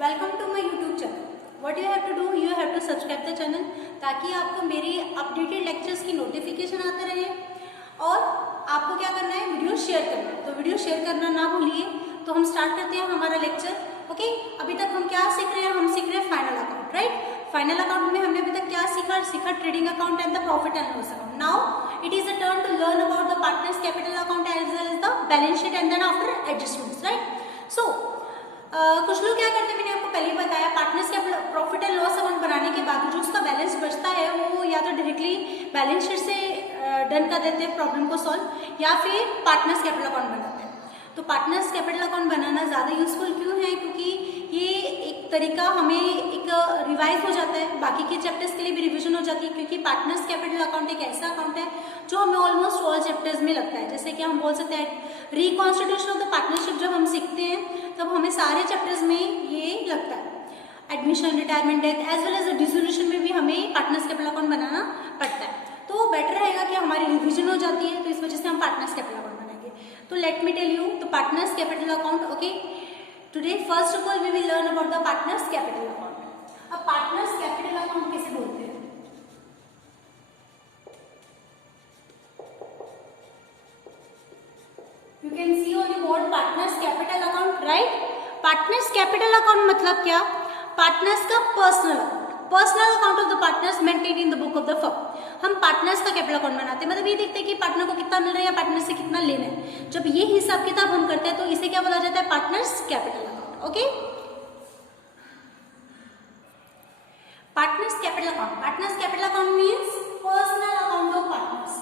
Welcome to my YouTube channel. What you have to do, you have to subscribe the channel ताकि आपको मेरी updated lectures की notification आते रहे। और आपको क्या करना है, वीडियो शेयर करना है। तो वीडियो शेयर करना ना भूलिए। तो हम स्टार्ट करते हैं हमारा लेक्चर। ओके, अभी तक हम क्या सीख रहे हैं, हम सीख रहे हैं final account, right. Final account में हमने अभी तक क्या सीखा trading account and the profit and loss account. Now it is a turn to learn about the partners capital account as well as the balance sheet and then after adjustments, right. So कुछ लोग क्या करते हैं, मैंने आपको पहले ही बताया, partners के प्रॉफिट एंड लॉस अकाउंट बनाने के बाद जो उसका बैलेंस बचता है वो या तो डायरेक्टली बैलेंस शीट से डन कर देते हैं प्रॉब्लम को सॉल्व, या फिर पार्टनर्स कैपिटल अकाउंट बनाते हैं। तो पार्टनर्स कैपिटल अकाउंट बनाना ज़्यादा यूजफुल क्यों है, क्योंकि ये एक तरीका हमें एक रिवाइज हो जाता है, बाकी के चैप्टर्स के लिए भी रिविजन हो जाती है। क्योंकि पार्टनर्स कैपिटल अकाउंट एक ऐसा अकाउंट है जो हमें ऑलमोस्ट ऑल चैप्टर्स में लगता है। जैसे कि हम बोल सकते हैं रिकॉन्स्टिट्यूशन ऑफ द पार्टनरशिप जब हम सीखते हैं तब हमें सारे चैप्टर्स में ये लगता है। Admission, retirement, death as well as dissolution में भी हमें पार्टनर्स कैपिटल अकाउंट बनाना पड़ता है। तो बेटर रहेगा कि हमारी रिविजन हो जाती है, तो इस वजह से हम पार्टनर्स कैपिटल अकाउंट बनाएंगे। तो let me tell you the partners capital account. Okay, today first of all we will learn about the partners capital account. अब पार्टनर्स कैपिटल अकाउंट किसे बोलते हैं? You can see on the board partners capital account, right? Partners capital account मतलब क्या? Partners का personal account of the partners maintain in the book of the firm. हम partners का capital account बनाते हैं, मतलब ये देखते हैं कि पार्टनर को कितना मिल रहा है या पार्टनर से कितना लेना है। जब ये हिसाब किताब हम करते हैं तो इसे क्या बोला जाता है, partners capital account. Okay, partners capital account, partners capital account means personal account of partners.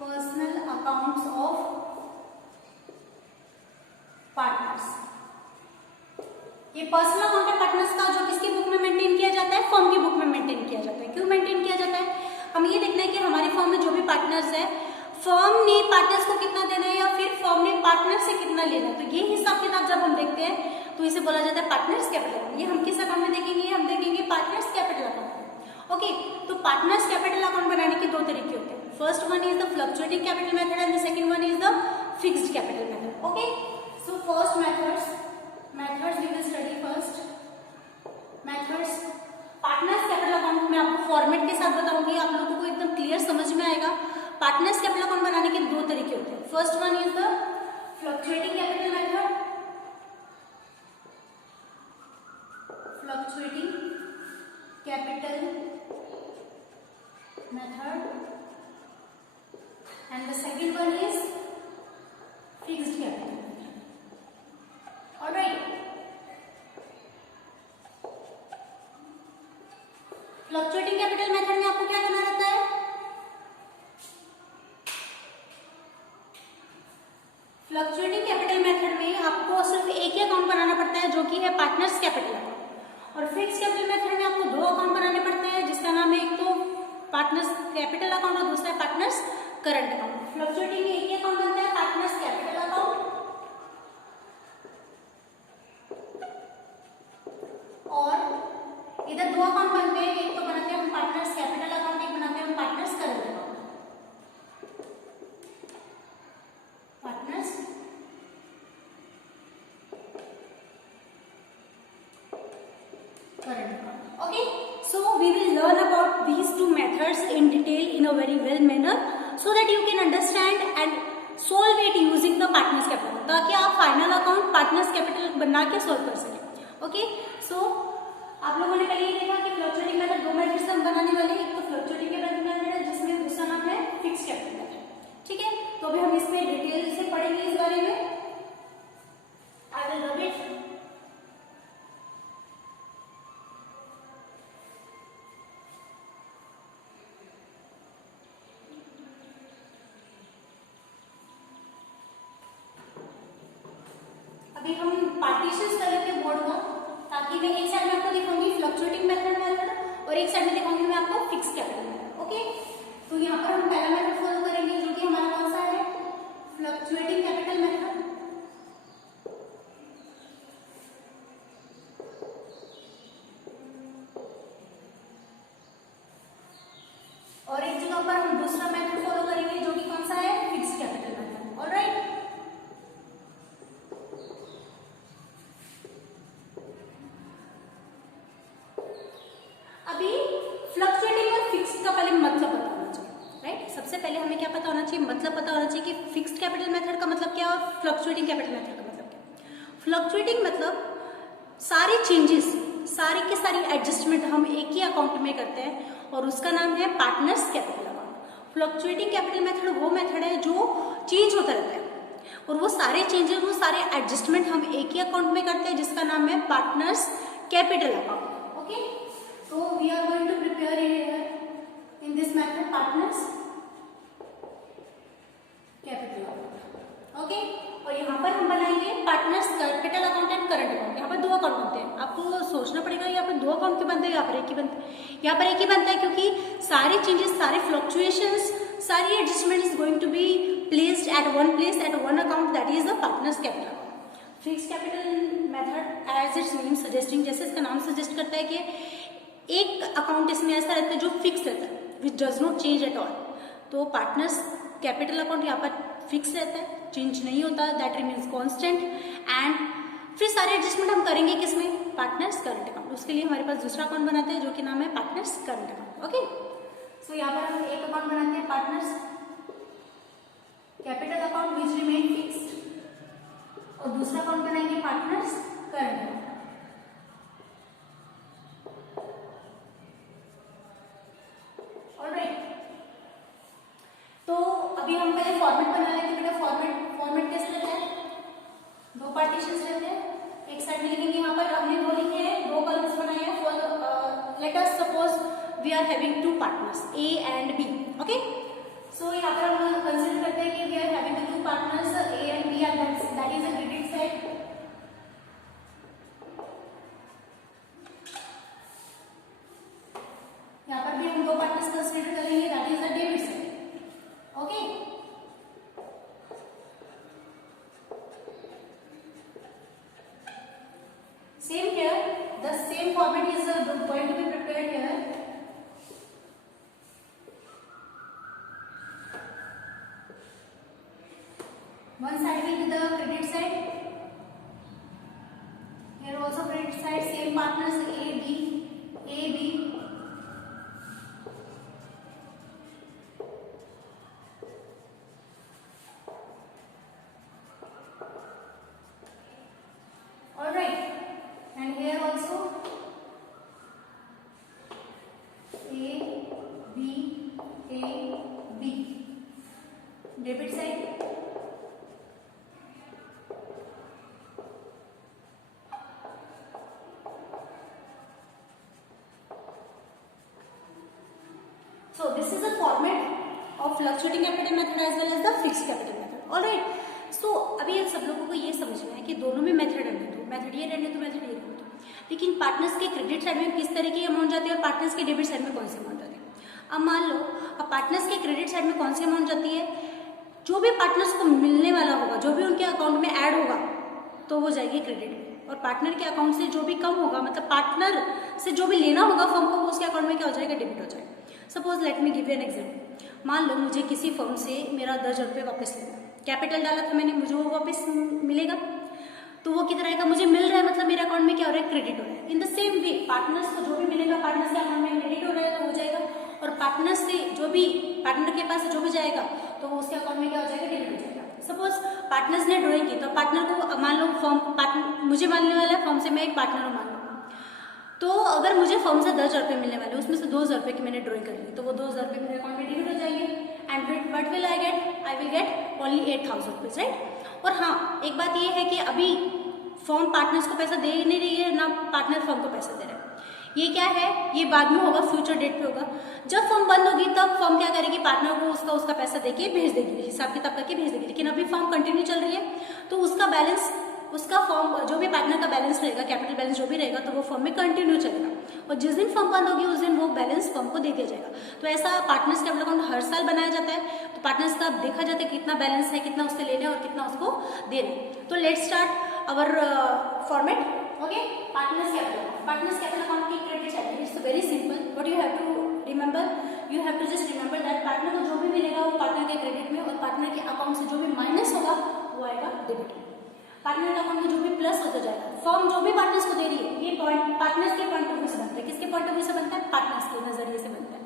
Personal accounts of partners. ये पर्सनल अकाउंट है पार्टनर्स का, जो किसकी बुक में मेंटेन किया जाता है, फर्म की बुक में मेंटेन किया जाता है। क्यों मेंटेन किया जाता है? हम ये देखना है कि हमारी फर्म में जो भी पार्टनर्स है, फर्म ने पार्टनर्स को कितना देना है या फिर फर्म ने पार्टनर से कितना लेना है। तो ये हिसाब किताब जब हम देखते हैं तो इसे बोला जाता है पार्टनर्स कैपिटल अकाउंट। ये हम किस अकाउंट में देखेंगे, हम देखेंगे पार्टनर्स कैपिटल अकाउंट। ओके, तो पार्टनर्स कैपिटल अकाउंट बनाने के दो तरीके होते हैं। First one is the fluctuating capital method and the second one is the fixed capital method. Okay, so first methods we will study first methods। Partners capital account में आपको format के साथ बताऊंगी, आप लोगों को एकदम क्लियर समझ में आएगा। पार्टनर्स कैपिटल अकाउंट बनाने के दो तरीके होते हैं। First one is the fluctuating capital method, fluctuating capital method and the second one is fixed capital. Alright, fluctuating capital method में आपको क्या करना रहता है, फ्लक्चुएटिंग कैपिटल मेथड में आपको सिर्फ एक ही अकाउंट बनाना पड़ता है जो कि है पार्टनर्स कैपिटल अकाउंट। और फिक्स्ड कैपिटल मेथड में आपको दो अकाउंट बनाने पड़ते हैं, जिसका नाम है एक तो पार्टनर्स कैपिटल अकाउंट और दूसरा है पार्टनर्स करंट अकाउंट। फ्लक्चुएटिंग में एक ही अकाउंट बनता है, पार्टनर्स कैपिटल अकाउंट, और इधर दो अकाउंट बनते हैं, एक तो बनाते हैं हम पार्टनर्स कैपिटल अकाउंट, एक बनाते हैं हम partners current account. Partners current account. Okay, so we will learn about these two methods in detail in a very well manner so that you can understand and solve it using the partners capital, ताकि आप final account partners capital बना के solve कर सकें। Okay, सो आप लोगों ने कल ये देखा कि फ्लक्चुएटिंग मेथड दो मेथड से हम बनाने वाले हैं। एक तो फ्लक्चुएटिंग कैपिटल मेथड है जिसमें दूसरा नाम है फिक्स्ड कैपिटल मेथड। ठीक है, तो अभी हम इसमें डिटेल से पढ़ेंगे इस बारे में। I will rub it. अभी हम पार्टीशंस कर लेते हैं बोर्ड का, ताकि मैं एक साइड में आपको दिखाऊंगी फ्लक्चुएटिंग मेथड और एक साइड में दिखाऊंगी मैं आपको फिक्स्ड कैपिटल मेथड। ओके, तो यहाँ पर हम पहला मेथड फॉलो करेंगे जो कि हमारा कौन सा है, फ्लक्चुएटिंग कैपिटल मेथड। और एक जगह पर हम दूसरा मेथड फॉलो करेंगे जो कि कौन सा है, फिक्स्ड कैपिटल मेथड। ऑलराइट, पता होना चाहिए, मतलब पता होना चाहिए कि फिक्स्ड कैपिटल मेथड का मतलब क्या है और फ्लक्चुएटिंग कैपिटल मेथड का मतलब क्या है। फ्लक्चुएटिंग मतलब सारे चेंजेस, सारी के सारी एडजस्टमेंट हम एक ही अकाउंट में करते हैं और उसका नाम है partners capital account. Fluctuating capital method वो मेथड है जो चेंज होता रहता है और वो सारे चेंजेस, वो सारे एडजस्टमेंट हम एक ही अकाउंट में करते हैं जिसका नाम है partners capital account. Okay, so we are going to prepare in this method partners capital account। Okay, और यहाँ पर हम बनाएंगे partners capital account and current account. यहाँ पर दो अकाउंट बनते हैं, आपको सोचना पड़ेगा यहाँ पर दो अकाउंट क्यों बनते हैं, यहाँ पर एक ही बनते हैं। यहाँ पर एक ही बनता है क्योंकि सारे चेंजेस, सारे फ्लक्चुएशंस, सारी adjustment is going to be placed at one place at one account, that is the partners capital account. Fixed capital method as its name suggesting, जैसे इसका नाम सजेस्ट करता है कि एक अकाउंट इसमें ऐसा रहता है जो फिक्स रहता है, which does not change at all. तो पार्टनर्स कैपिटल अकाउंट यहाँ पर फिक्स रहता है, चेंज नहीं होता, दैट रिमीन्स कांस्टेंट। एंड फिर सारे एडजस्टमेंट हम करेंगे किसमें, पार्टनर्स करंट अकाउंट। उसके लिए हमारे पास दूसरा अकाउंट बनाते हैं जो कि नाम है partners current account. Okay, so यहाँ पर हम एक अकाउंट बनाते हैं partners capital account which remain fixed और दूसरा अकाउंट बनाएंगे पार्टनर्स करंट अकाउंट। तो अभी हम पहले फॉर्मेट बना लेते हैं। बेटा फॉर्मेट कैसे रहता है, दो पार्टीशंस रहते हैं, एक साइड में लिखेंगे, यहाँ पर हमने दो लिखे हैं, दो कॉलम्स बनाए हैं। Let us suppose we are having two partners A and B. Okay, so यहाँ पर हम कंसीडर करते हैं कि we are having the two partners A and B and that is a credit side. यहाँ पर भी हम दो पार्टनर्स कंसीडर करेंगे, that is the debit side. Okay, same here, the same format is going to be prepared here. One side will be the credit side, here also credit side, same partners A, B, debit side, so this is a format of fluctuating capital method as well as the fixed capital method। alright, so अभी सब लोगों को ये समझना है कि दोनों में मेथड रहने दो, मेथड ये रहने दो, मेथड ये रहने दो, लेकिन पार्टनर्स के क्रेडिट साइड में किस तरह की अमाउंट जाती है और पार्टनर्स के डेबिट साइड में कौन सी अमाउंट जाती है। अब मान लो अब पार्टनर्स के क्रेडिट साइड में कौन सी अमाउंट जाती है, जो भी पार्टनर्स को मिलने वाला होगा, जो भी उनके अकाउंट में ऐड होगा तो वो जाएगी क्रेडिट में, और पार्टनर के अकाउंट से जो भी कम होगा, मतलब पार्टनर से जो भी लेना होगा फर्म को, वो उसके अकाउंट में क्या हो जाएगा, डेबिट हो जाएगा। Suppose let me give you an example, मान लो मुझे किसी फर्म से मेरा 10,000 रुपये वापस लेना, कैपिटल डाला था मैंने, मुझे वो वापस मिलेगा, तो वो कितना आएगा, मुझे मिल रहा है, मतलब मेरे अकाउंट में क्या हो रहा है, क्रेडिट हो रहा है। In the same way partners को जो भी मिलेगा पार्टनर्स के अकाउंट में क्रेडिट हो रहा है तो हो जाएगा, और पार्टनर से जो भी पार्टनर के पास जो भी जाएगा तो वो उसके अकाउंट में क्या हो जाएगा, डेबिट हो जाएगा। सपोज पार्टनर्स ने ड्रॉइंग की, तो पार्टनर को मान लो फर्म पार्टनर मुझे मानने वाला है, फर्म से मैं एक पार्टनर हूँ मान लो, तो अगर मुझे फर्म से 10,000 रुपये मिलने वाले, उसमें से 2,000 रुपये की मैंने ड्रॉइंग कर ली, तो वो 2,000 रुपये मेरे अकाउंट में डेबिट हो जाएंगे। And what will I get, I will get only 8,000 rupees, right. और हाँ, एक बात ये है कि अभी फर्म पार्टनर्स को पैसा दे नहीं रही है, ना पार्टनर फर्म को पैसा दे रहा है। ये क्या है, ये बाद में होगा, फ्यूचर डेट पे होगा। जब फर्म बंद होगी तब फर्म क्या करेगी, पार्टनर को उसका पैसा देके भेज देगी, हिसाब किताब करके भेज देगी। लेकिन अभी फर्म कंटिन्यू चल रही है तो उसका बैलेंस, उसका फर्म जो भी पार्टनर का बैलेंस रहेगा, कैपिटल बैलेंस जो भी रहेगा, तो वो फर्म में कंटिन्यू चलेगा, और जिस दिन फर्म बंद होगी उस दिन वो बैलेंस फर्म को दे दिया जाएगा। तो ऐसा पार्टनर्स कैपिटल अकाउंट हर साल बनाया जाता है, तो पार्टनर्स का देखा जाता है कितना बैलेंस है, कितना उससे लेना है और कितना उसको देना है। तो let's start our format. Okay, partners capital account की credit side, it's very simple. What you have to remember, you have to just remember that partner को जो भी मिलेगा वो पार्टनर के क्रेडिट में, और पार्टनर के अकाउंट से जो भी माइनस होगा वो आएगा डेबिट में। पार्टनर के अकाउंट में जो भी प्लस होता जाएगा, फर्म जो भी पार्टनर्स को दे रही है, ये पॉइंट पार्टनर्स के पॉइंट ऑफ व्यू से बनता है। किसके पॉइंट ऑफ व्यू से बनता है, पार्टनर्स के नजरिए से बनता है।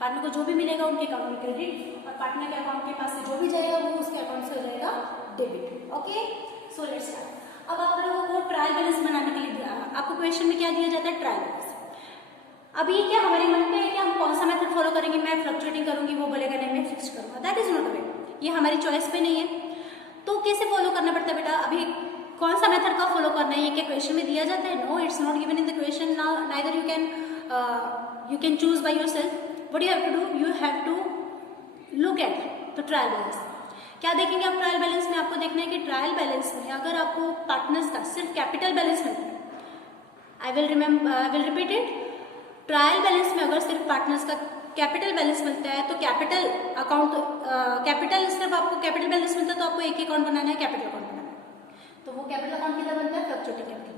पार्टनर को जो भी मिलेगा उनके अकाउंट में क्रेडिट, और पार्टनर के अकाउंट के पास से जो भी जाएगा वो उसके अकाउंट से हो जाएगा debit. Okay, so let's start. अब आप लोगों को ट्रायल बैलेंस बनाने के लिए दिया, आपको क्वेश्चन में क्या दिया जाता है, ट्रायल बैलेंस। अब ये क्या हमारे मन में है कि हम कौन सा मेथड फॉलो करेंगे, मैं फ्लक्चुएटिंग करूंगी, वो बोलेगा नहीं मैं फिक्स करूंगा, दैट इज नॉट वे, ये हमारी चॉइस पे नहीं है। तो कैसे फॉलो करना पड़ता है बेटा, अभी कौन सा मेथड का फॉलो करना है ये क्या क्वेश्चन में दिया जाता है, no it's not given in the question, now neither you can choose by yourself, what you have to do, you have to look at the trial balance. क्या देखेंगे आप ट्रायल बैलेंस में, आपको देखना है कि ट्रायल बैलेंस में अगर आपको पार्टनर्स का सिर्फ कैपिटल बैलेंस मिलता है, I will repeat it, trial balance में अगर सिर्फ पार्टनर्स का कैपिटल बैलेंस मिलता है तो कैपिटल अकाउंट, कैपिटल सिर्फ आपको कैपिटल बैलेंस मिलता है तो आपको एक ही अकाउंट बनाना है, कैपिटल अकाउंट बनाना है, तो वो कैपिटल अकाउंट किधर बनता है, फ्लक्चुएटिंग कैपिटल।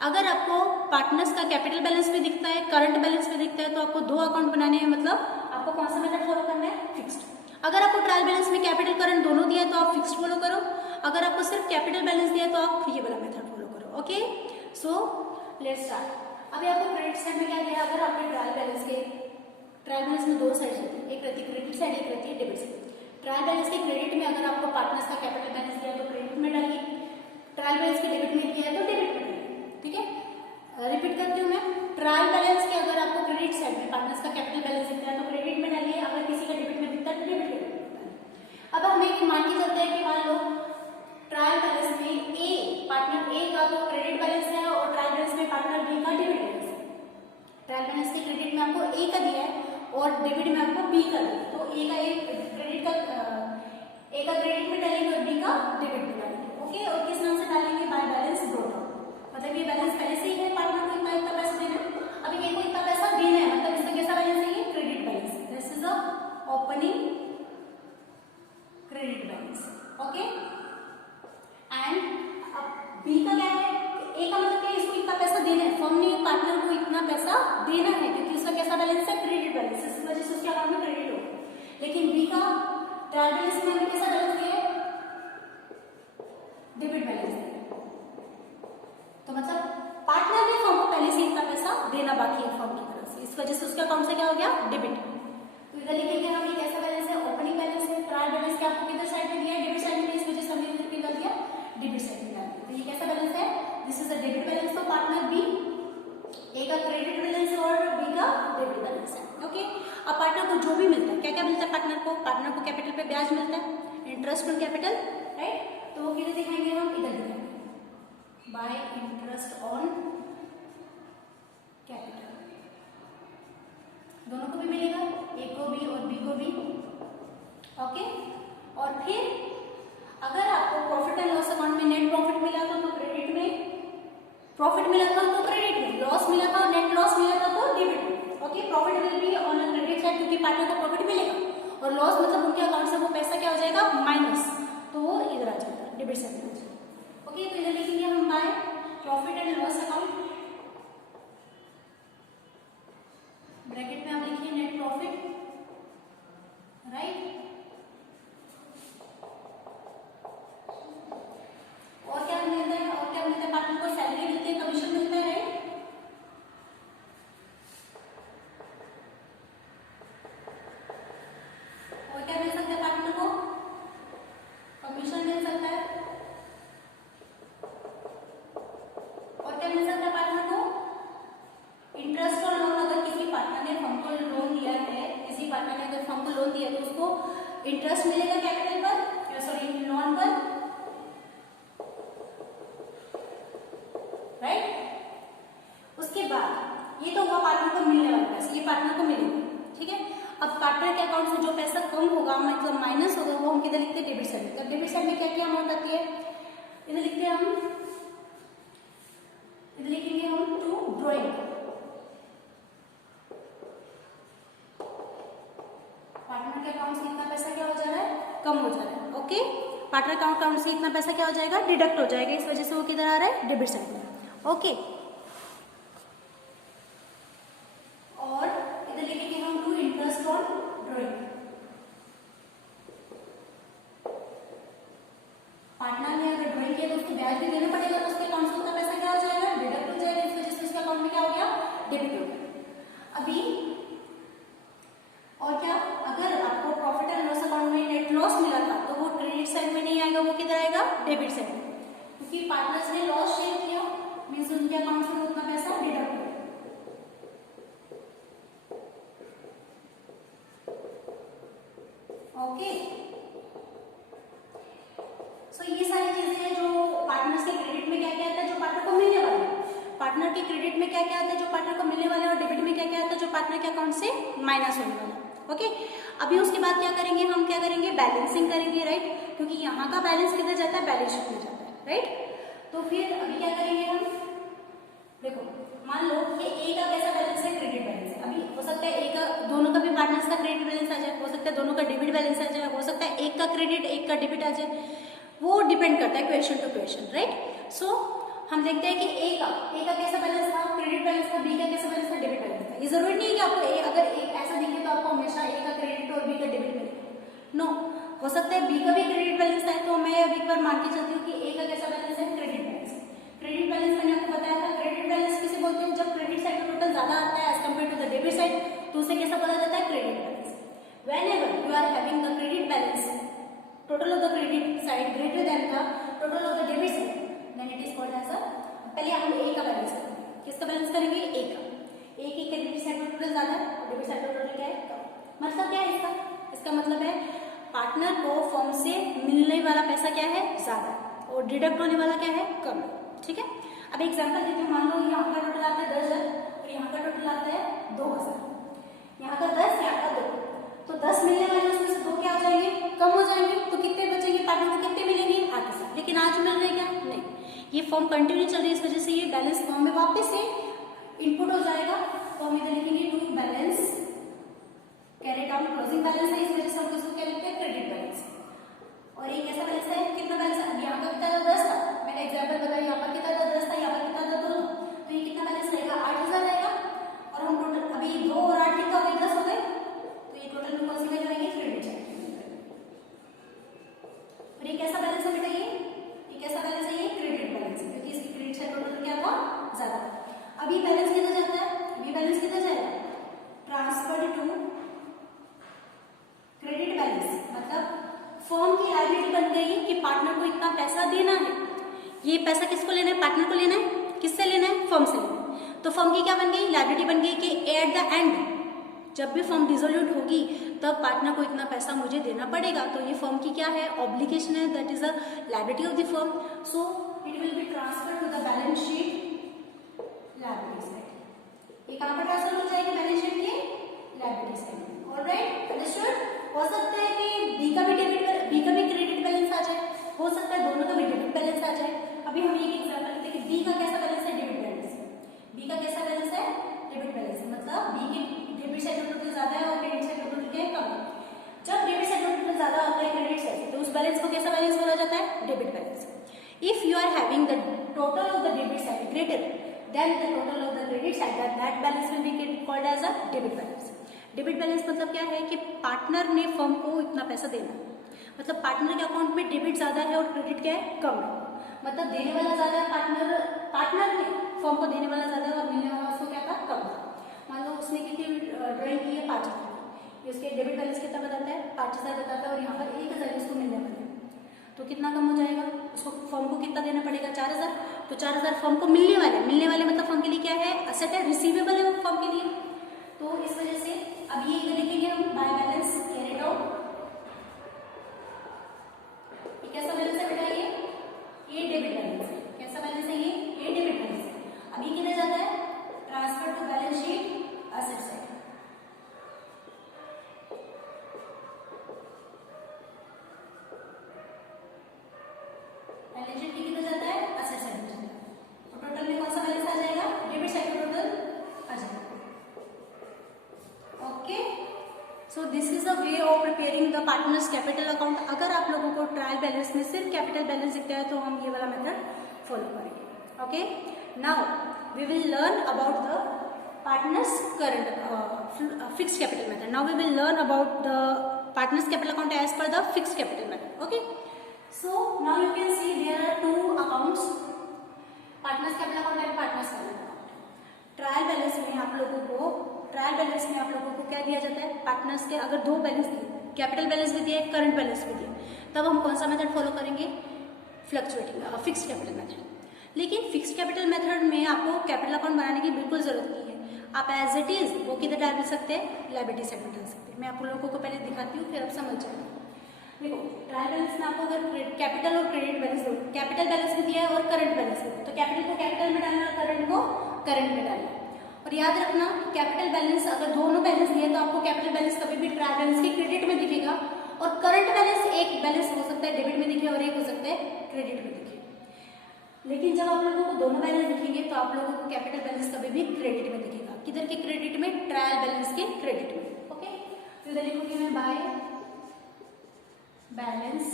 अगर आपको पार्टनर्स का कैपिटल बैलेंस भी दिखता है, करंट बैलेंस भी दिखता है, तो आपको दो अकाउंट बनाने हैं, मतलब आपको कौन सा मेथड फॉलो करना है, फिक्स्ड। अगर आपको ट्रायल बैलेंस में कैपिटल करंट दोनों दिया है तो आप फिक्स्ड फॉलो करो, अगर आपको सिर्फ कैपिटल बैलेंस दिया है तो आप ये वाला मेथड फॉलो करो। Okay, so let's start. अभी आपको क्रेडिट साइड में क्या दिया, अगर आपके ट्रायल बैलेंस में दो साइड होती है, एक रहती है क्रेडिट साइड, एक रहती है डेबिट साइड। ट्रायल बैलेंस के क्रेडिट में अगर आपको पार्टनर्स का कैपिटल बैलेंस दिया है तो क्रेडिट में डालिए, ट्रायल बैलेंस के डेबिट में दिया है तो डेबिट में डालिए। ठीक है, रिपीट करती हूँ मैं, ट्रायल बैलेंस के अगर आपको क्रेडिट साइड में पार्टनर्स का कैपिटल बैलेंस दिखता है तो क्रेडिट में डालिए, अगर किसी का डेबिट में दिखता है तो डेबिट में डालिए। अब हमें एक मान के चलते हैं कि मान लो ट्रायल बैलेंस में ए, पार्टनर ए का तो क्रेडिट बैलेंस है और ट्रायल बैलेंस में पार्टनर बी का डेबिट बैलेंस है। ट्रायल बैलेंस के क्रेडिट में आपको ए का दिया है और डेबिट में आपको बी का दिया है, तो ए का क्रेडिट में डालेंगे और बी का डेबिट में डालेंगे। ओके, और किस नाम से डालेंगे, बाय बैलेंस ब्रॉट डाउन, मतलब ये बैलेंस पहले से ही है, पार्टनर को इतना पैसा देना है, अब ये को इतना पैसा देना है, मतलब इसका कैसा बैलेंस है, ये credit balance, this is a opening credit balance. Okay, and अब बी का क्या है, ए का मतलब क्या है, इसको इतना पैसा देना है, फर्म ने पार्टनर को इतना पैसा देना है क्योंकि उसका कैसा बैलेंस है, क्रेडिट बैलेंस, इस वजह से उसके अकाउंट में क्रेडिट हो। लेकिन बी का ट्रायल बैलेंस में हमें कैसा बैलेंस दिया है, डेबिट बैलेंस दिया है, तो मतलब पार्टनर ने फर्म को पहले से इतना पैसा देना बाकी है फर्म की तरफ से, इस वजह से उसके अकाउंट से क्या हो गया, डेबिट। तो इधर लिखेंगे हम ये कैसा बैलेंस है, ओपनिंग बैलेंस है। ट्रायल बैलेंस के आपको किधर साइड में दिया है, डेबिट साइड में, इस वजह से हमने इधर क्या दिया, डेबिट साइड में डाल दिया। तो ये कैसा बैलेंस है, this is a debit balance for partner B, A का क्रेडिट बैलेंस और बी का डेबिट बैलेंस है। ओके, अब पार्टनर को जो भी मिलता है, क्या क्या मिलता है पार्टनर को कैपिटल पे ब्याज मिलता है, इंटरेस्ट ऑन कैपिटल, राइट, तो वो किधर दिखाएंगे हम, इधर दिखाएंगे, बाय इंटरेस्ट ऑन कैपिटल, दोनों को भी मिलेगा, ए को भी और बी को भी। ओके, और फिर अगर आपको प्रॉफिट एंड लॉस अकाउंट में नेट प्रॉफिट मिला था तो क्रेडिट में, प्रॉफिट मिला था तो क्रेडिट में, लॉस मिला था, नेट लॉस मिला था तो डेबिट में। Okay, profit will be on a credit side क्योंकि पार्टनर को प्रॉफिट मिलेगा, और लॉस मतलब उनके अकाउंट से वो पैसा क्या हो जाएगा, माइनस, तो वो इधर आ जाएगा, डेबिट साइड में आ जाएगा। ओके, तो इधर लिखेंगे हम bye profit and loss account, bracket में आप लिखिए नेट प्रॉफिट, राइट, और क्या मिलता है, और क्या मिलता है, पार्टनर को सैलरी मिलती है, कमीशन मिलता है, राइट, और क्या मिल सकता है पार्टनर को, कमीशन मिल सकता है, और क्या मिल सकता है पार्टनर को, इंटरेस्ट और लोन। अगर किसी पार्टनर ने फर्म को लोन दिया है, किसी पार्टनर ने अगर फर्म को लोन दिया है तो उसको इंटरेस्ट मिलेगा कैपिटल पर, सॉरी लोन पर, राइट। उसके बाद ये तो हुआ पार्टनर को मिलने वाला पैसा, ये पार्टनर को मिलेगा, ठीक है। अब पार्टनर के अकाउंट से जो पैसा कम होगा, मतलब माइनस होगा, वो हम किधर लिखते हैं, डेबिट साइड में। तो डेबिट साइड में क्या क्या अमाउंट आती है, इधर लिखते हैं हम, इधर लिखेंगे हम टू ड्रॉइंग, पार्टनर के अकाउंट से इतना पैसा क्या हो जा रहा है, कम हो जा रहा है। ओके, पार्टनर के अकाउंट से इतना पैसा क्या हो जाएगा, डिडक्ट हो जाएगा, इस वजह से वो किधर आ रहा है, डेबिट साइड में। ओके, और इधर लिखेंगे हम to interest on drawing, partner ने अगर ड्रॉइंग किया तो उसको ब्याज भी देना पड़ेगा, तो उसके अकाउंट से उतना पैसा क्या हो जाएगा, डिडक्ट हो जाएगा, इस वजह से उसके अकाउंट में क्या हो गया, डेबिट हो गया। अभी डेबिट साइड, क्योंकि पार्टनर्स ने लॉस शेयर किया, मीन्स उनके अकाउंट से उतना पैसा डिडक्ट हुआ। ओके, सो ये सारी चीजें हैं जो पार्टनर्स के क्रेडिट में क्या क्या आता है जो पार्टनर को मिलने वाला है, पार्टनर के क्रेडिट में क्या क्या आता है जो पार्टनर को मिलने वाला है, और डेबिट में क्या क्या आता है जो पार्टनर के अकाउंट से माइनस होने वाला है। ओके, अभी उसके बाद क्या करेंगे, हम क्या करेंगे, बैलेंसिंग करेंगे, राइट, क्योंकि यहाँ का बैलेंस किधर जाता है, बैलेंस शीट में जाता है, राइट। तो फिर अभी क्या करेंगे हम, देखो मान लो कि ए का कैसा बैलेंस है, क्रेडिट बैलेंस है। अभी हो सकता है ए का, दोनों का भी पार्टनर्स का क्रेडिट बैलेंस आ जाए, हो सकता है दोनों का डेबिट बैलेंस आ जाए, हो सकता है एक का क्रेडिट एक का डेबिट आ जाए, वो डिपेंड करता है क्वेश्चन टू क्वेश्चन, राइट। सो हम देखते हैं कि ए का कैसा बैलेंस था, क्रेडिट बैलेंस था, बी का कैसा बैलेंस था, डेबिट बैलेंस था। ये जरूरी नहीं है कि आपको ए, अगर एक ऐसा दिखे तो आपको हमेशा ए का क्रेडिट और बी का डेबिट मिले, नो, हो सकता है बी का भी क्रेडिट बैलेंस है, तो मैं अभी एक बार मान के चलती हूँ कि ए का कैसा बैलेंस है, क्रेडिट बैलेंस। क्रेडिट बैलेंस मैंने आपको बताया था, क्रेडिट बैलेंस किसे बोलते हैं, जब क्रेडिट साइड का टोटल ज्यादा आता है as compare to the debit side, तो उसे कैसा बोला जाता है, credit balance. whenever you are having the credit balance, total of the credit side greater than the total of the debit side, then it is called as a, पहले हम ए का balance करेंगे, किसका बैलेंस करेंगे, ए का, ए की क्रेडिट साइड का total ज्यादा है और डेबिट साइड का टोटल क्या है, कम। मतलब क्या है इसका, इसका मतलब है पार्टनर को फर्म से मिलने वाला पैसा क्या है, ज्यादा, और डिडक्ट होने वाला क्या है, कम, ठीक है। अब एग्जांपल देते हैं, मान लो यहाँ का टोटल आता है 10,000 और यहाँ का टोटल आता है 2,000, यहाँ का 10, यहाँ का 2, तो 10 मिलने वाले उसमें से 2 क्या हो जाएंगे, कम हो जाएंगे, तो कितने बचेंगे, पार्टनर को कितने मिलेंगे, आगे से। लेकिन आज मिल रहे क्या, नहीं, ये फॉर्म कंटिन्यू चल रही है, इस वजह से ये बैलेंस फॉर्म में वापस से इनपुट हो जाएगा, तो हम इधर लिखेंगे to balance carry down closing balance है, इस वजह से हम इसको क्या लिखते हैं, क्रेडिट बैलेंस। और ये कैसा बैलेंस है, कितना बैलेंस है, यहाँ पर कितना था, 10 था, मैंने एग्जाम्पल बताया, यहाँ पर कितना था, 10 था, यहाँ पर कितना था, 2, तो ये कितना बैलेंस रहेगा, 8,000 रहेगा। और हम टोटल अभी 2 और 8 कितना हो गए, 10 हो गए, तो ये टोटल में कौन सी वैल्यू आएगी, क्रेडिट साइड। और ये कैसा बैलेंस है बेटा, ये कैसा बैलेंस है, ये क्रेडिट बैलेंस है, क्योंकि इसकी क्रेडिट साइड टोटल क्या था, ज्यादा। अभी बैलेंस किधर जाता है, अभी बैलेंस किधर जाएगा, ट्रांसफर टू क्रेडिट बैलेंस, मतलब फर्म की लायबिलिटी बन गई कि पार्टनर को इतना पैसा देना है, ये पैसा किसको लेना है, पार्टनर को लेना है, किससे लेना है, फर्म से लेना है। तो फर्म की क्या बन गई, लायबिलिटी बन गई कि एट द एंड जब भी फर्म डिसोल्यूट होगी तब पार्टनर को इतना पैसा मुझे देना पड़ेगा, तो ये फर्म की क्या है, ऑब्लिगेशन है, that is a liability of the firm, so it will be transfer to the balance sheet liability side. ये कहां पर ट्रांसफर हो जाएगी, बैलेंस शीट की लायबिलिटी साइड। Alright, understood. हो सकता है कि बी का भी क्रेडिट बैलेंस आ जाए, हो सकता है दोनों का भी डेबिट बैलेंस आ जाए। अभी हम एक एग्जांपल लेते हैं कि बी का कैसा बैलेंस है, डेबिट बैलेंस। बी का कैसा बैलेंस है, डेबिट बैलेंस, मतलब बी की डेबिट साइड टोटल ज्यादा है और क्रेडिट साइड टोटल क्या है, कम है। जब डेबिट साइड टोटल ज्यादा होता है क्रेडिट साइड, तो उस बैलेंस को कैसा बैलेंस बोला जाता है, debit balance. If you are having the total of the debit side greater than the total of the credit side, that balance will be called as a debit balance. Debit balance मतलब क्या है कि partner ने firm को इतना पैसा देना है, मतलब पार्टनर के अकाउंट में डेबिट ज्यादा है और क्रेडिट क्या है, कम है, मतलब देने वाला ज्यादा है, पार्टनर ने फर्म को देने वाला ज्यादा है और मिलने वाला उसको क्या था, कम था। मान लो उसने कितनी ड्राइंग की है, 5,000, उसके डेबिट बैलेंस कितना बताता है, 5,000 बताता है, और यहाँ पर 1,000 उसको मिलने वाला है, तो कितना कम हो जाएगा, उसको फर्म को कितना देना पड़ेगा, 4,000, तो 4,000 फर्म को मिलने वाले मतलब फर्म के लिए क्या है, असेट है, रिसीवेबल है वो फर्म के लिए। तो इस वजह से अब ये इधर लिखेंगे हम बाय बैलेंस कैरिड आउट। ये कैसा बैलेंस है बेटा, ये डेबिट बैलेंस है, कैसा बैलेंस है, ये डेबिट बैलेंस है। अब ये किधर जाता है, transfer to balance sheet asset side. Balance sheet किधर जाता है, असेट साइड में जाता है, और टोटल में कौन सा बैलेंस आ जाएगा, डेबिट साइड का टोटल आ जाएगा। Okay, so this is a way of preparing the partners capital account. अगर आप लोगों को ट्रायल बैलेंस में सिर्फ कैपिटल बैलेंस दिखता है तो हम ये वाला मेथड फॉलो करेंगे। Okay, now we will learn about the partners current fixed capital method. Now we will learn about the partners capital account as per the fixed capital method. Okay, so now you can see there are 2 accounts, partners capital account and partners current account. Trial balance में आप लोगों को क्या दिया जाता है, partners के अगर 2 बैलेंस दिए, कैपिटल बैलेंस भी दिए, करंट बैलेंस भी दिए, तब हम कौन सा मेथड फॉलो करेंगे, फ्लक्चुएटिंग फिक्स्ड कैपिटल मेथड। लेकिन फिक्स्ड कैपिटल मेथड में आपको कैपिटल अकाउंट बनाने की बिल्कुल जरूरत नहीं है। आप एज इट इज वो किधर डाल सकते हैं, लायबिलिटी साइड में डाल सकते हैं। मैं आप लोगों को पहले दिखाती हूँ, फिर आप समझ जाएंगे। देखो ट्रायल बैलेंस में आपको अगर कैपिटल और क्रेडिट बैलेंस, कैपिटल बैलेंस भी दिया है और करंट बैलेंस भी, तो कैपिटल को कैपिटल में डालना और करंट को करंट में डालना। और याद रखना कैपिटल बैलेंस अगर दोनों बैलेंस दिए तो आपको कैपिटल बैलेंस कभी भी ट्रायल बैलेंस के क्रेडिट में दिखेगा, और करंट बैलेंस एक बैलेंस हो सकता है डेबिट में दिखे और एक हो सकता है क्रेडिट में दिखे। लेकिन जब आप लोगों को दोनों बैलेंस दिखेंगे तो आप लोगों को कैपिटल बैलेंस कभी भी क्रेडिट में दिखेगा। किधर के क्रेडिट में, ट्रायल बैलेंस के क्रेडिट में। ओके, तो इधर लिखूंगी मैं बाय बैलेंस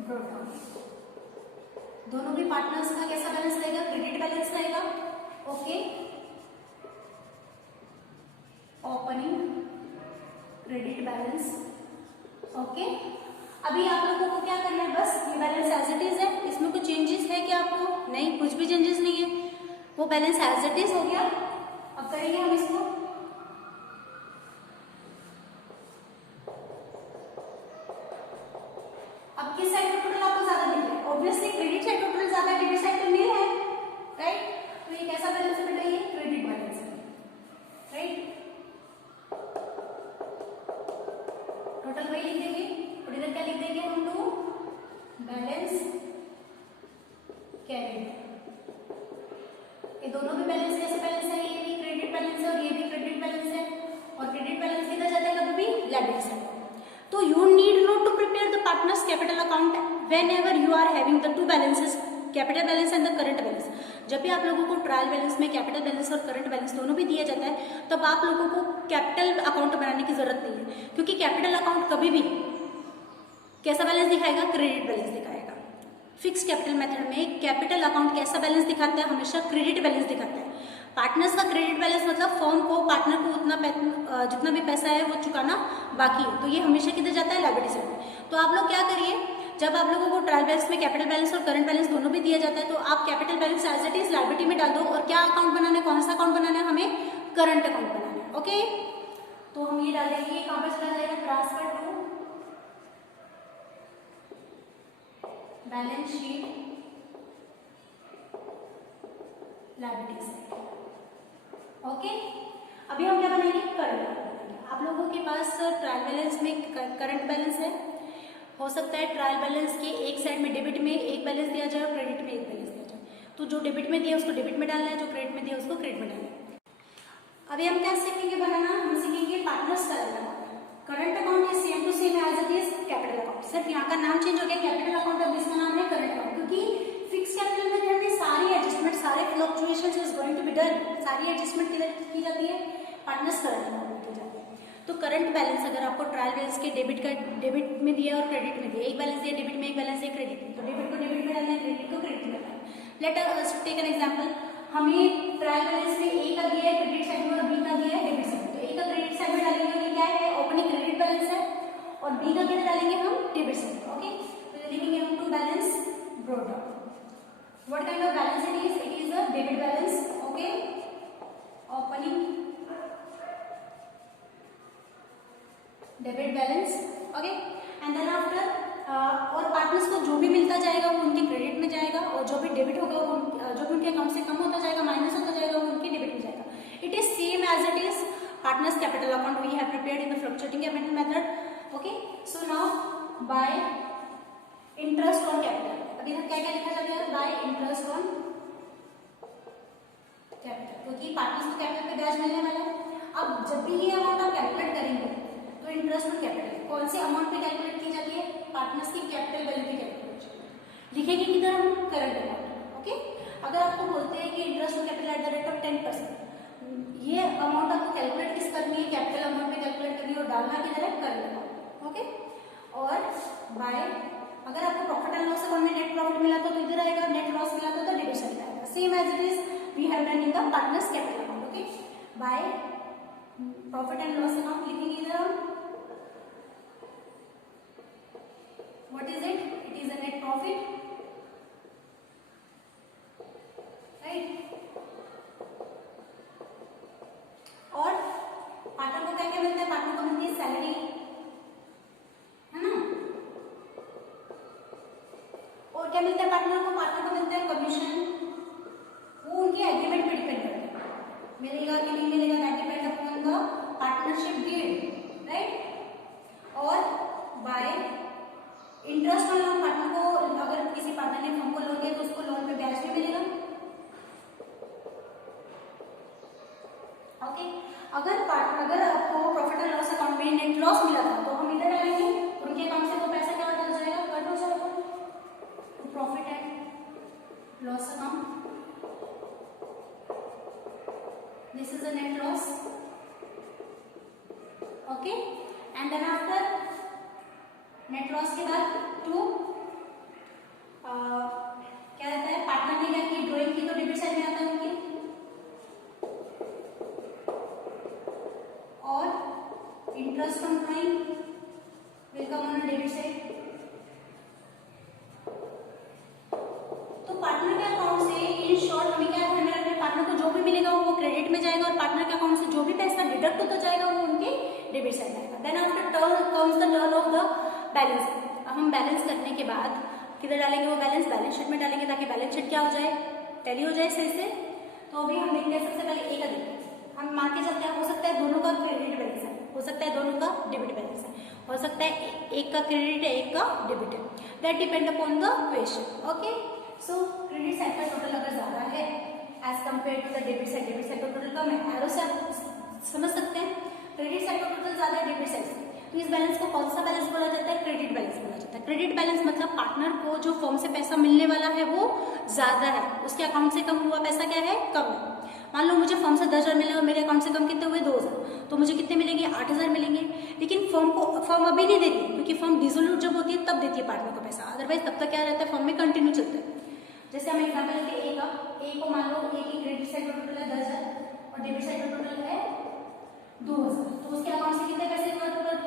ब्रॉट डाउन। दोनों भी पार्टनर्स का कैसा बैलेंस रहेगा, क्रेडिट बैलेंस रहेगा। Okay, opening credit balance. Okay, अभी आप लोगों को क्या करना है, बस ये बैलेंस एज इट इज है, इसमें कुछ चेंजेस है क्या आपको? नहीं, कुछ भी चेंजेस नहीं है, वो बैलेंस एज इट इज हो गया। अब करेंगे हम इसको, अब किस साइड का टोटल आपको ज्यादा दिख रहा है? ऑब्वियसली क्रेडिट साइड टोटल ज्यादा है, डेबिट साइड तो नील है, राइट? तो ये कैसा बैलेंस है बेटा, ये क्रेडिट बैलेंस है, राइट? टोटल वही लिख देंगे और इधर क्या लिख देंगे हम लोग, बैलेंस कैरिड। ये दोनों भी बैलेंस कैसे बैलेंस है, ये भी क्रेडिट बैलेंस है और ये भी क्रेडिट बैलेंस है, और क्रेडिट बैलेंस किधर जाता है कभी भी, लायबिलिटी साइड। तो you need not to prepare the partner's capital account whenever you are having the two balances, capital balance and the current balance। जब भी आप लोगों को ट्रायल बैलेंस में कैपिटल बैलेंस और करंट बैलेंस दोनों भी दिया जाता है, तब आप लोगों को कैपिटल अकाउंट बनाने की जरूरत नहीं है, क्योंकि कैपिटल अकाउंट कभी भी कैसा बैलेंस दिखाएगा, क्रेडिट बैलेंस दिखाएगा। फिक्स कैपिटल मेथड में कैपिटल अकाउंट कैसा बैलेंस दिखाता है, हमेशा क्रेडिट बैलेंस दिखाता है। पार्टनर्स का क्रेडिट बैलेंस मतलब फर्म को, पार्टनर को उतना जितना भी पैसा है वो चुकाना बाकी है, तो ये हमेशा किधर जाता है, लायबिलिटी साइड में। तो आप लोग क्या करिए, जब आप लोगों को ट्रायल बैलेंस में कैपिटल बैलेंस और करंट बैलेंस दोनों भी दिया जाता है, तो आप capital balance as it is liability में डाल दो, और क्या अकाउंट बनाना है, कौन सा अकाउंट बनाना है, हमें करंट अकाउंट बनाना है। ओके, तो हम ये डाल देंगे, कहाँ पर चला जाएगा, transfer to balance sheet liability side. Okay, अभी हम क्या बनाएंगे, करंट। आप लोगों के पास ट्रायल बैलेंस में करंट बैलेंस है, हो सकता है ट्रायल बैलेंस के एक साइड में डेबिट में एक बैलेंस दिया जाए और क्रेडिट में एक बैलेंस दिया जाए, तो जो डेबिट में दिया उसको डेबिट में डालना है, जो क्रेडिट में दिया उसको क्रेडिट में डालना है। अभी हम क्या सीखेंगे बनाना, हम सीखेंगे partners current account. Current account is same to same as it is capital account, सिर्फ यहाँ का नाम चेंज हो गया, कैपिटल अकाउंट अब इसका नाम है करंट अकाउंट, क्योंकि फिक्स कैपिटल मेथड में सारी एडजस्टमेंट, सारे fluctuations is going to be done, सारी एडजस्टमेंट किधर की जाती है, पार्टनर्स करंट अकाउंट में की जाती है। तो करंट बैलेंस अगर आपको ट्रायल बैलेंस के डेबिट में दिया और क्रेडिट में दिया, एक बैलेंस दिया डेबिट में, एक बैलेंस दिया क्रेडिट में, तो डेबिट को डेबिट में डालना है, क्रेडिट को क्रेडिट में डालना है। Let us take an example, हमें ट्रायल बैलेंस में ए का दिया है क्रेडिट साइड में और बी का दिया है डेबिट साइड में, तो ए का क्रेडिट साइड में डालेंगे, ये क्या है, ओपनिंग क्रेडिट बैलेंस है, और बी का किधर डालेंगे हम, डेबिट साइड। ओके, तो लिखेंगे हम to balance brought down. What kind of balance it is? It is a debit balance. Okay. Opening debit balance. Okay. And then after और पार्टनर्स को जो भी मिलता जाएगा वो उनके क्रेडिट में जाएगा, और जो भी डेबिट होगा वो जो भी उनके अकाउंट से कम होता जाएगा, माइनस होता जाएगा, वो उनके डेबिट में जाएगा। It is same as it is partners capital account we have prepared in the fluctuating capital method. Okay, so now by interest on capital, अभी तक क्या क्या लिखा जाता है, बाय इंटरेस्ट ऑन कैपिटल, क्योंकि पार्टनर्स को कैपिटल पे ब्याज मिलने वाला है। अब जब भी ये अमाउंट आप कैलकुलेट करेंगे तो इंटरेस्ट ऑन कैपिटल कौन से अमाउंट पे कैलकुलेट की जाती है, पार्टनर्स की कैपिटल वैल्यू पे कैलकुलेट लिखेंगे किधर हम, करंट अकाउंट। ओके, अगर आपको बोलते हैं कि interest on capital at the rate of 10%, ये अमाउंट आपको कैलकुलेट किस करनी है, कैपिटल अमाउंट पे कैलकुलेट करनी है, और डालना किधर है, करंट अकाउंट। ओके, और बाय अगर आपको प्रॉफिट एंड लॉस अकाउंट में नेट प्रॉफिट मिला तो इधर आएगा, नेट लॉस मिला तो डेबिट साइड आएगा, same as it is we have done in the partners capital account. Okay, by profit and loss account लिखेंगे इधर हम, what is it, it is a net profit, right. और partner को क्या क्या मिलता है, पार्टनर को मिलती है सैलरी, है ना, नेट लॉस के बाद टू क्या रहता है, पार्टनर ने क्या की ड्रॉइंग की तो डेबिट साइड में आता है उनकी, और interest from drawing will come on debit side. तो पार्टनर के अकाउंट से इन शॉर्ट हमें क्या ध्यान में रखना है, पार्टनर को जो भी मिलेगा वो क्रेडिट में जाएगा और पार्टनर के अकाउंट से जो भी पैसा डिडक्ट होता जाएगा वो उनके डेबिट साइड आएगा। Then after turn comes the turn of the balance. अब हम बैलेंस करने के बाद किधर डालेंगे, वो बैलेंस शीट में डालेंगे ताकि बैलेंस शीट क्या हो जाए, टैली हो जाए सही से। तो अभी हम देखते हैं, सबसे पहले ए का देखते हैं, हम मान के चलते हैं हो सकता है दोनों का क्रेडिट बैलेंस है, हो सकता है दोनों का डेबिट बैलेंस है, हो सकता है एक का क्रेडिट है एक का डेबिट है, that depend upon the question. Okay, so credit side का टोटल अगर ज्यादा है as compare to the debit side का टोटल कम है, एरो से आप समझ सकते हैं क्रेडिट साइड का टोटल ज्यादा है डेबिट साइड से, तो इस बैलेंस को कौन सा बैलेंस बोला जाता है, क्रेडिट बैलेंस बोला जाता है। क्रेडिट बैलेंस मतलब पार्टनर को जो फर्म से पैसा मिलने वाला है वो ज्यादा है, उसके अकाउंट से कम हुआ पैसा क्या है, कम है। मान लो मुझे फर्म से 10,000 मिले और मेरे अकाउंट से कम कितने हुए, 2,000, तो मुझे कितने मिलेंगे, 8,000 मिलेंगे। लेकिन फर्म अभी नहीं देती, क्योंकि फर्म डिसोल्यूट जब होती है तब देती है पार्टनर को पैसा, अदरवाइज तब तक क्या रहता है, फर्म में कंटिन्यू चलता है। जैसे हम एग्जाम्पल लेते हैं ए को मान लो ए की क्रेडिट साइड का टोटल है 10,000 और डेबिट साइड का टोटल है 2,000, तो उसके अकाउंट से कितने पैसे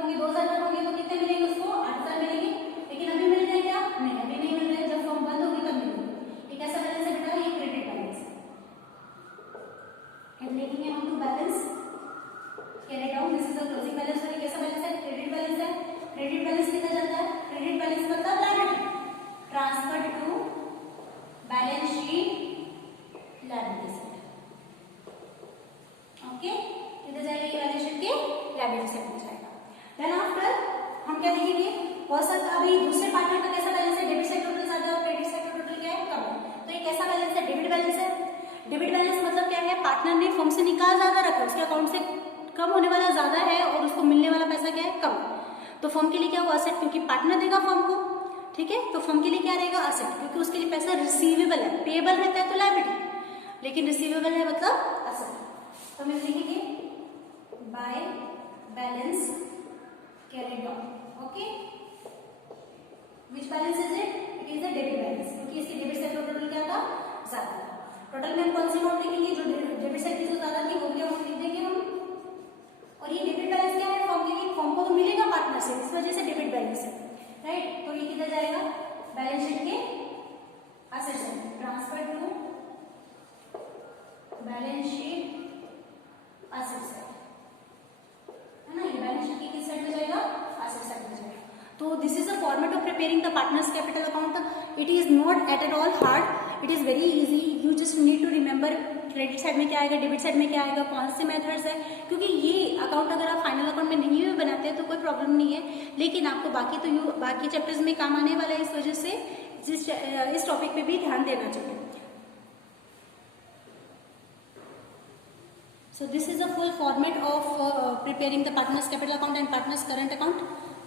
होंगे, 2,000 होंगे, तो कितने मिलेंगे उसको, 8,000 मिलेंगे। लेकिन अभी मिल रहे क्या, नहीं अभी नहीं मिल रहे, जब फॉर्म बंद होगी तब मिलेंगे। एक ऐसा बैलेंस है बेटा, ये क्रेडिट बैलेंस है। एंड लिखेंगे हम to balance carry down, this is the closing balance. और कैसा बैलेंस है, क्रेडिट बैलेंस है। क्रेडिट बैलेंस कितना जाता है, क्रेडिट बैलेंस मतलब liability transfer to balance sheet liability side. Okay, किधर जाएगा ये बैलेंस शीट के लायबिलिटी साइड में जाएगा। देन आफ्टर हम क्या देखेंगे, हो सकता अभी दूसरे पार्टनर का कैसा बैलेंस है, डेबिट साइड टोटल ज्यादा है और क्रेडिट साइड का टोटल क्या है, कम है। तो ये कैसा बैलेंस है, डेबिट बैलेंस है। डेबिट बैलेंस मतलब क्या है, पार्टनर ने फर्म से निकाल ज्यादा रखा, उसके अकाउंट से कम होने वाला ज्यादा है और उसको मिलने वाला पैसा क्या है, कम। तो फर्म के लिए क्या हुआ, असेट, क्योंकि पार्टनर देगा फर्म को, ठीक है, तो फर्म के लिए क्या रहेगा, असेट, क्योंकि उसके लिए पैसा रिसीवेबल है, पेएबल रहता है तो लायबिलिटी, लेकिन रिसीवेबल है मतलब असेट। तो हम लिखेंगे by balance carried on. Okay, which balance is it, it is the debit balance, क्योंकि इसके डेबिट साइड का टोटल क्या था, ज्यादा था। टोटल में हम कौन सी अमाउंट लिखेंगे, जो डेबिट साइड की जो ज्यादा थी वो भी अमाउंट लिख देंगे हम। और ये डेबिट बैलेंस क्या है, फर्म के लिए, फर्म को तो मिलेगा पार्टनर से, इस वजह से डेबिट बैलेंस है, राइट। तो ये किधर जाएगा, बैलेंस शीट के asset side, transfer to balance sheet asset side, है ना, ये बैलेंस शीट की किस साइड में जाएगा, असेट साइड में जाएगा। तो this is a format of preparing the partners capital account. It is not at all hard, it is very easy, you just need to remember credit side में क्या आएगा, डेबिट साइड में क्या आएगा, कौन से मेथड्स है। क्योंकि ये अकाउंट अगर आप फाइनल अकाउंट में नहीं भी बनाते हैं तो कोई प्रॉब्लम नहीं है, लेकिन आपको बाकी चैप्टर्स में काम आने वाला है, इस वजह से इस टॉपिक पे भी ध्यान देना चाहिए। So this is a full format of preparing the partners capital account and partners current account.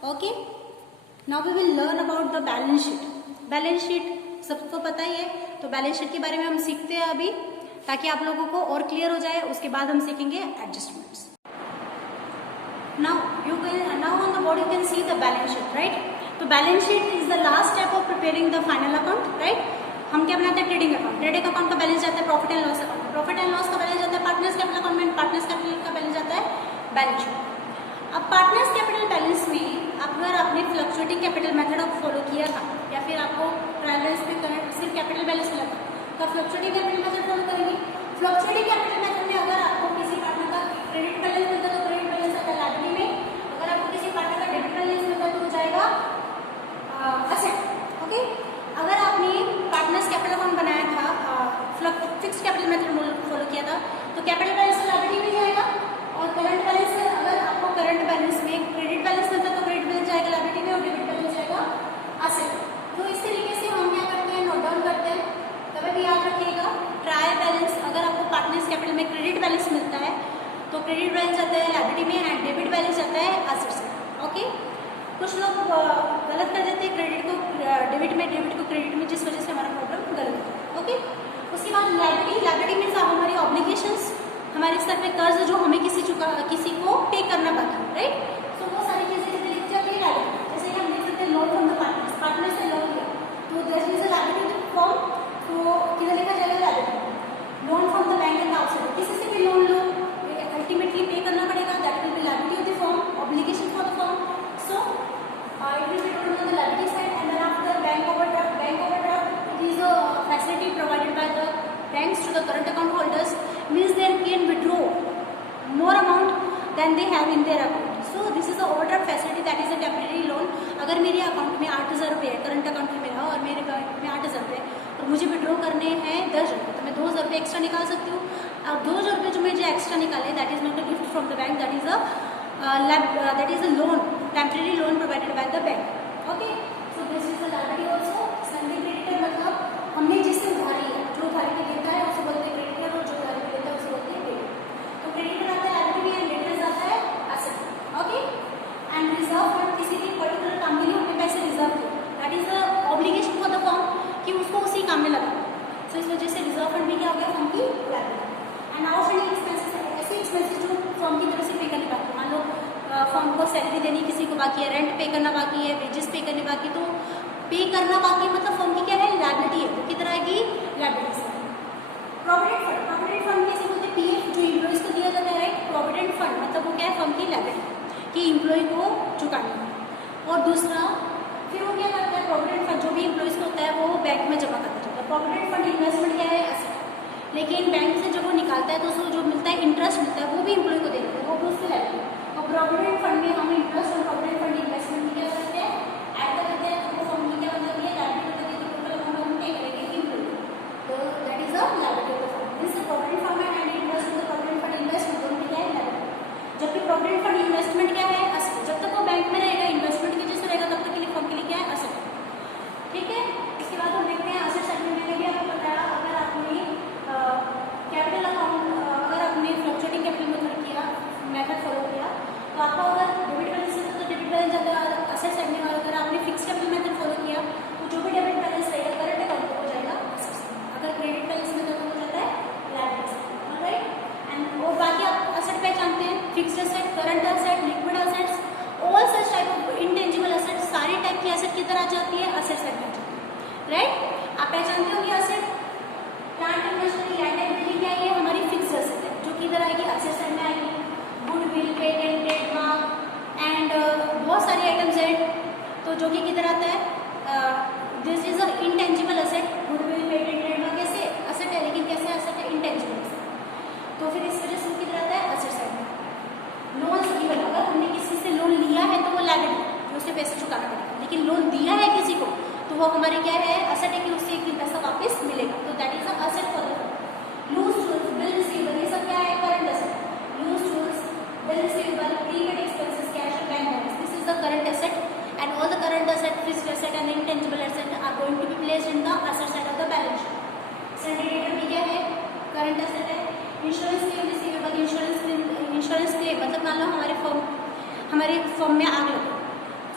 Okay. Now we will learn about the balance sheet. Balance sheet सबको पता ही है, तो बैलेंस शीट के बारे में हम सीखते हैं अभी, ताकि आप लोगों को और क्लियर हो जाए। उसके बाद हम सीखेंगे adjustments. Now on the board you can see the balance sheet, right? तो balance sheet is the last step of preparing the final account, right? हम क्या बनाते हैं, ट्रेडिंग अकाउंट। ट्रेडिंग अकाउंट का बैलेंस जाता है profit and loss account, profit and loss का balance जाता है पार्टनर्स कैपिटल अकाउंट में, पार्टनर्स कैपिटल का बैलेंस जाता है बैलेंस शीट। अब पार्टनर्स कैपिटल बैलेंस में अगर आपने फ्लक्चुएटिंग कैपिटल मेथड फॉलो किया था या फिर आपको ट्रायल बैलेंस पे करंट सिर्फ कैपिटल बैलेंस मिला था, तो फ्लक्चुएटिंग कैपिटल मेथड फॉलो करेंगे। फ्लक्चुएटिंग कैपिटल मेथड में अगर आपको किसी पार्टनर का क्रेडिट बैलेंस मिलता है तो क्रेडिट बैलेंस आता है लायबिलिटी में, अगर आपको किसी पार्टनर का डेबिट बैलेंस मिलता है तो हो जाएगा असेट। ओके, अगर आपने पार्टनर्स कैपिटल अकाउंट बनाया था, फिक्स्ड कैपिटल मेथड फॉलो किया था, तो कैपिटल बैलेंस लायबिलिटी में जाएगा, और करंट बैलेंस में अगर आपको करंट बैलेंस में क्रेडिट बैलेंस मिलता है तो क्रेडिट बैलेंस जाएगा लायबिलिटी में और डेबिट बैलेंस जाएगा असेट। तो इस तरीके से हम क्या करते हैं, नोट डाउन करते हैं। कभी भी याद रखिएगा, ट्रायल बैलेंस अगर आपको पार्टनर्स कैपिटल में क्रेडिट बैलेंस मिलता है तो क्रेडिट बैलेंस जाता है लायबिलिटी में एंड डेबिट बैलेंस जाता है असेट से। ओके, कुछ लोग गलत कर देते हैं क्रेडिट को डेबिट में, डेबिट को क्रेडिट में, जिस वजह से हमारा प्रॉब्लम गलत होता है। ओके, उसके बाद लायबिलिटी मीन्स हमारी ऑब्लिगेशंस, हमारे स्तर पे कर्ज जो हमें किसी को पे करना बाकी, राइट। सो वो सारी चीजें लिख जाती है लायबिलिटी। जैसे हम देख सकते हैं मेरे अकाउंट में 8,000 रुपये है, करंट अकाउंट में मेरा, और मेरे बैंक में 8,000 रुपये और मुझे विड्रॉ करने हैं 10 रुपये, तो मैं 2,000 रुपये एक्स्ट्रा निकाल सकती हूँ। अब 2,000 रुपये जो मुझे एक्स्ट्रा निकाले, that is not a gift from the bank, that is a loan, temporary loan provided by the bank. Okay, so this is the liability also. Sunday creditor मतलब हमने जिससे उधारी है, जो उधारी पे देता है उसे बोलते हैं क्रेडिटर, और जो उधारी पे देता है उसे बोलते हैं क्रेडिटर। तो क्रेडिटर आता है लायबिलिटी एंड डेटर्स आता है asset. Okay, and reserve fund किसी भी पर्टिकुलर काम के लिए हमने पैसे रिजर्व किए, that is the obligation for the firm कि उसको उसी काम में लगा। सो इस वजह से रिजर्व फंड भी क्या हो गया, फर्म की लायबिलिटी। एंड आउटस्टैंडिंग एक्सपेंसेस, ऐसे एक्सपेंसेस जो फर्म की तरफ से पे करने बाकी, मान लो फर्म को सैलरी देनी किसी को बाकी है, रेंट पे करना बाकी है, वेजेस पे करने बाकी, तो पे करना बाकी मतलब फर्म की क्या है, लायबिलिटी है, वो कितना आएगी, लायबिलिटी से। प्रोविडेंट फंड कैसे बोलते हैं, पीएफ जो एम्प्लॉइज को दिया जाता है, राइट। प्रोविडेंट फंड मतलब वो क्या है, फर्म की लायबिलिटी कि एम्प्लॉय को चुकानी है। और दूसरा फिर वो क्या करता है, प्रोविडेंट फंड जो भी एम्प्लॉइज को होता है वो बैंक में जमा करता जाता है। प्रोविडेंट फंड इन्वेस्टमेंट क्या है, एसेट, लेकिन बैंक से जब वो निकालता है तो उसको जो मिलता है, इंटरेस्ट मिलता है, वो भी एम्प्लॉय को देता है, वो भी उसकी लायबिलिटी। और प्रोविडेंट फंड में हम इंटरेस्ट और प्रोविडेंट फंड इन्वेस्टमेंट क्या करते हैं, ऐड कर देते हैं, तो वो फर्म की क्या मतलब है, लायबिलिटी होती है, तो टोटल अमाउंट हम पे करेंगे एम्प्लॉय, तो that is the liability of the firm. This provident fund and interest in the provident fund investment दोनों की क्या है, लायबिलिटी। जबकि प्रोविडेंट फंड इन्वेस्टमेंट क्या है, एसेट, जब तक वो बैंक में रहेगा, इन्वेस्टमेंट की जैसे रहेगा, तब तक के लिए फर्म के लिए क्या है, एसेट। ठीक है, इसके बाद हम देखते हैं एसेट साइड में। मैंने भी आपको बताया, अगर आपने कैपिटल अकाउंट, अगर आपने फ्लक्चुएटिंग कैपिटल मेथड किया, मेथड फॉलो किया, तो आपको अगर डेबिट बैलेंस है तो डेबिट बैलेंस जाता है एसेट साइड में, और अगर आपने फिक्स कैपिटल मेथड फॉलो किया तो जो भी डेबिट बैलेंस रहेगा करंट अकाउंट हो जाएगा एसेट साइड में, अगर क्रेडिट बैलेंस मेथड हो जाता है लायबिलिटी साइड, राइट। एंड और बाकी आप एसेट पहचानते हैं, fixed asset, current asset, liquid assets, all such type of intangible asset, सारी टाइप की एसेट किधर आ जाती है, एसेट साइड में आ जाती है, राइट। आप पहचानते होंगे asset, plant and machinery, land and building क्या है, हमारी फिक्स्ड एसेट है, जो किधर आएगी, एसेट साइड में आएगी। गुडविल, पेटेंट, ट्रेडमार्क एंड बहुत सारी आइटम्स हैं, तो जो कि किधर आता है, this is a intangible asset. Goodwill, patent, trademark कैसे एसेट है, लेकिन कैसे एसेट है, इंटेंजिबल एसेट, तो फिर इस वजह से वो किधर आता है, एसेट साइड में। लोन गिवन, अगर हमने किसी से लोन लिया है तो वो लायबिलिटी, जो उसे पैसे चुकाना पड़ेगा, लेकिन लोन दिया है किसी को तो वो हमारे क्या है, एसेट है कि उससे एक दिन पैसा वापस मिलेगा, तो that is a asset for the firm. Loose tools, bill receivable, ये सब क्या है, current asset. Loose tools, bill receivable, prepaid expenses, cash and bank balance. This is the current asset, and all the current asset, fixed asset and intangible asset are going to be placed in the asset side of the balance sheet. Sundry debtor भी क्या है, current asset है। Insurance claim receivable, insurance claim मतलब मान लो हमारे firm में आग लगी,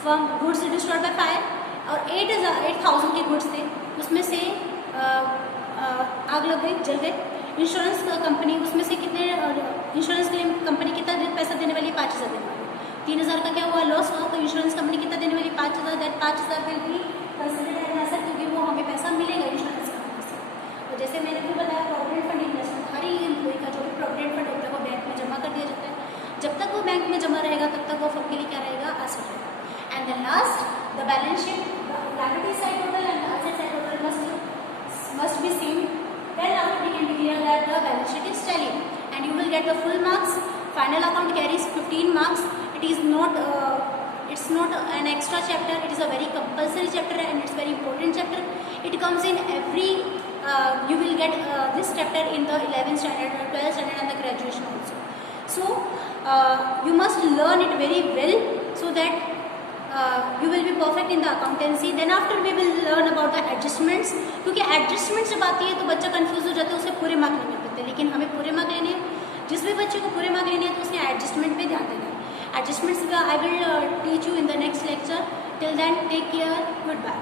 firm goods destroyed by fire, और 8,000 के गुड्स थे, उसमें से आग लग गई, जल गए। इंश्योरेंस कंपनी उसमें से कितने, इंश्योरेंस क्लेम कंपनी कितना पैसा देने वाली, 5,000 देने वाली। 3,000 का क्या हुआ, लॉस हुआ, तो इंश्योरेंस कंपनी कितना देने वाली, 5,000, that 5,000 will be considered as asset, क्योंकि वो हमें पैसा मिलेगा इंश्योरेंस कंपनी से। तो जैसे मैंने भी बताया, प्रोविडेंट फंड इन्वेस्टमेंट, हर ही एम्प्लॉय का जो भी प्रोविडेंट फंड होता है वो बैंक में जमा कर दिया जाता है, जब तक वो बैंक में जमा रहेगा तब तक वो फर्म के लिए क्या रहेगा, एसेट रहेगा। And then last, the balance sheet, liability side total and asset side total must be same. Then after we can declare that the balance sheet is tally, and you will get the full marks. Final account carries 15 marks. It is not it's not an extra chapter, it is a very compulsory chapter, and it's very important chapter. It comes in every you will get this chapter in the 11th standard, 12th standard and the graduation also. So you must learn it very well so that you will be perfect in the accountancy. Then after we will learn about the adjustments, क्योंकि adjustments जब आती है तो बच्चा confuse हो जाता है, उसे पूरे मार्क नहीं मिल पाते, लेकिन हमें पूरे मार्क लेने हैं। जिस भी बच्चे को पूरे मार्क लेने हैं तो उसने एडजस्टमेंट पे ध्यान देना है। एडजस्टमेंट्स का I will teach you in the next lecture. Till then take care, good bye.